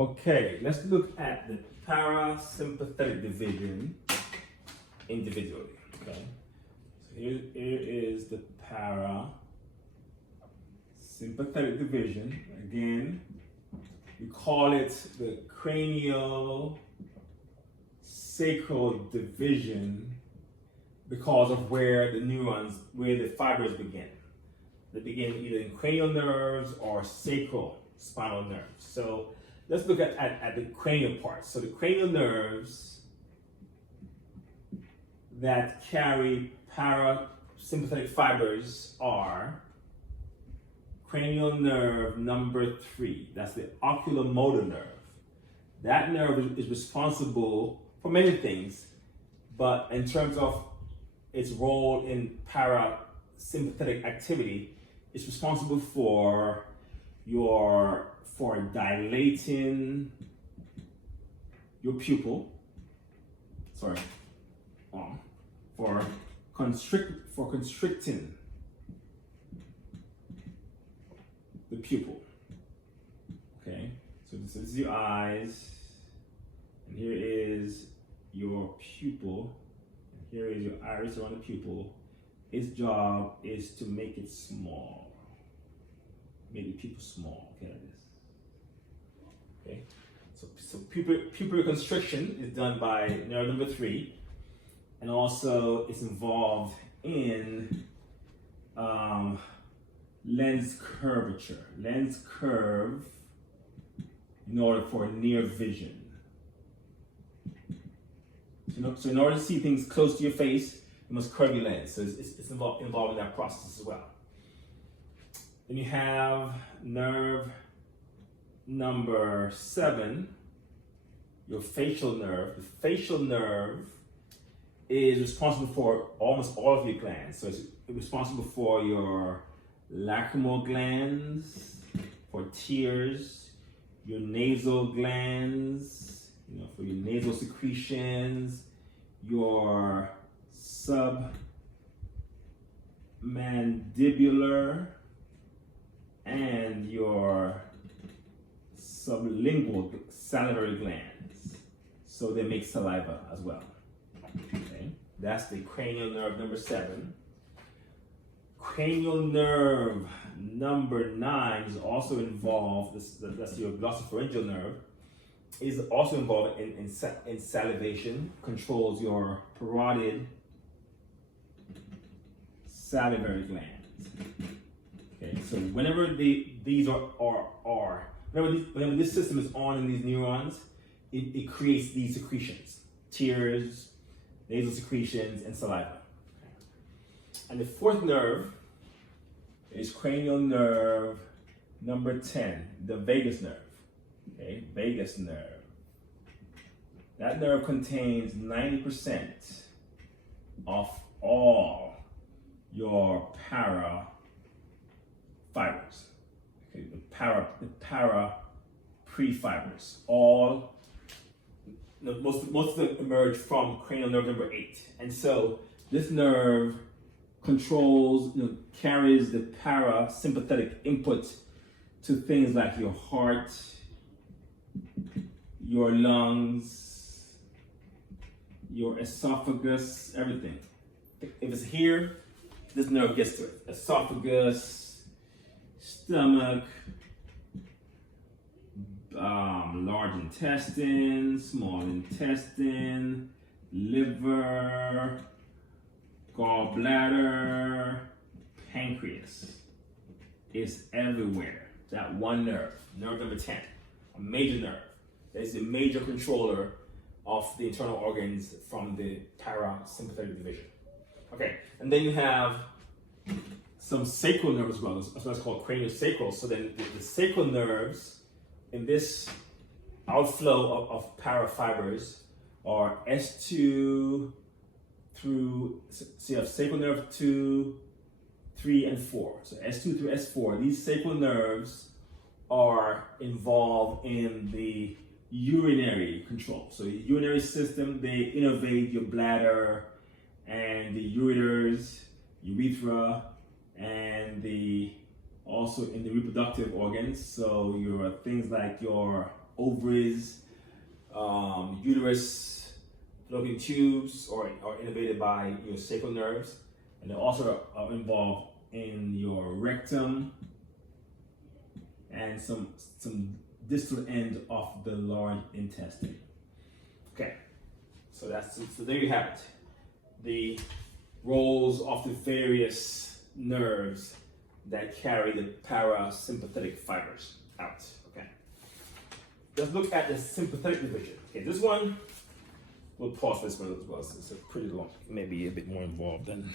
Okay, let's look at the parasympathetic division individually. Okay, so here is the parasympathetic division. Again, we call it the cranial sacral division because of where the fibers begin. They begin either in cranial nerves or sacral spinal nerves. So let's look at the cranial part. So the cranial nerves that carry parasympathetic fibers are cranial nerve number 3. That's the oculomotor nerve. That nerve is responsible for many things, but in terms of its role in parasympathetic activity, it's responsible for dilating your pupil. For constricting the pupil. Okay, so this is your eyes, and here is your pupil, and here is your iris around the pupil. Its job is to make it small. Make the pupil small. Okay, like this. Okay, so pupil constriction is done by nerve number 3, and also it's involved in lens curvature. Lens curve in order for near vision. So in order to see things close to your face, you must curve your lens. So it's involved in that process as well. Then you have nerve number 7, your facial nerve. The facial nerve is responsible for almost all of your glands. So it's responsible for your lacrimal glands, for tears, your nasal glands, for your nasal secretions, your submandibular and your sublingual salivary glands. So they make saliva as well. Okay, that's the cranial nerve number 7. Cranial nerve number 9 is also involved. That's your glossopharyngeal nerve. Is also involved in salivation. Controls your parotid salivary glands. Okay, so whenever whenever this system is on in these neurons, it creates these secretions: tears, nasal secretions, and saliva. And the 4th nerve is cranial nerve number 10, the vagus nerve. Okay, vagus nerve. That nerve contains 90% of all your para fibers. Okay, the para prefibers. Most of them emerge from cranial nerve number 8. And so this nerve carries the parasympathetic input to things like your heart, your lungs, your esophagus, everything. If it's here, this nerve gets to it. Esophagus, stomach, large intestine, small intestine, liver, gallbladder, pancreas. It's everywhere. That one nerve, nerve number 10, a major nerve. That is the major controller of the internal organs from the parasympathetic division. Okay, and then you have some sacral nerves as well. That's what's called craniosacral. So then the sacral nerves in this outflow of parafibers are S2 through, so you have sacral nerve 2, 3, and 4. So S2 through S4, these sacral nerves are involved in the urinary control. So the urinary system, they innervate your bladder and the ureters, urethra, and also in the reproductive organs. So your things like your ovaries, uterus, fallopian tubes, or innervated by your sacral nerves, and they also are involved in your rectum and some distal end of the large intestine. Okay, so there you have it. The roles of the various nerves that carry the parasympathetic fibers out. Okay, let's look at the sympathetic division. Okay, this one, we'll pause this one as well. It's a pretty long, maybe a bit more involved than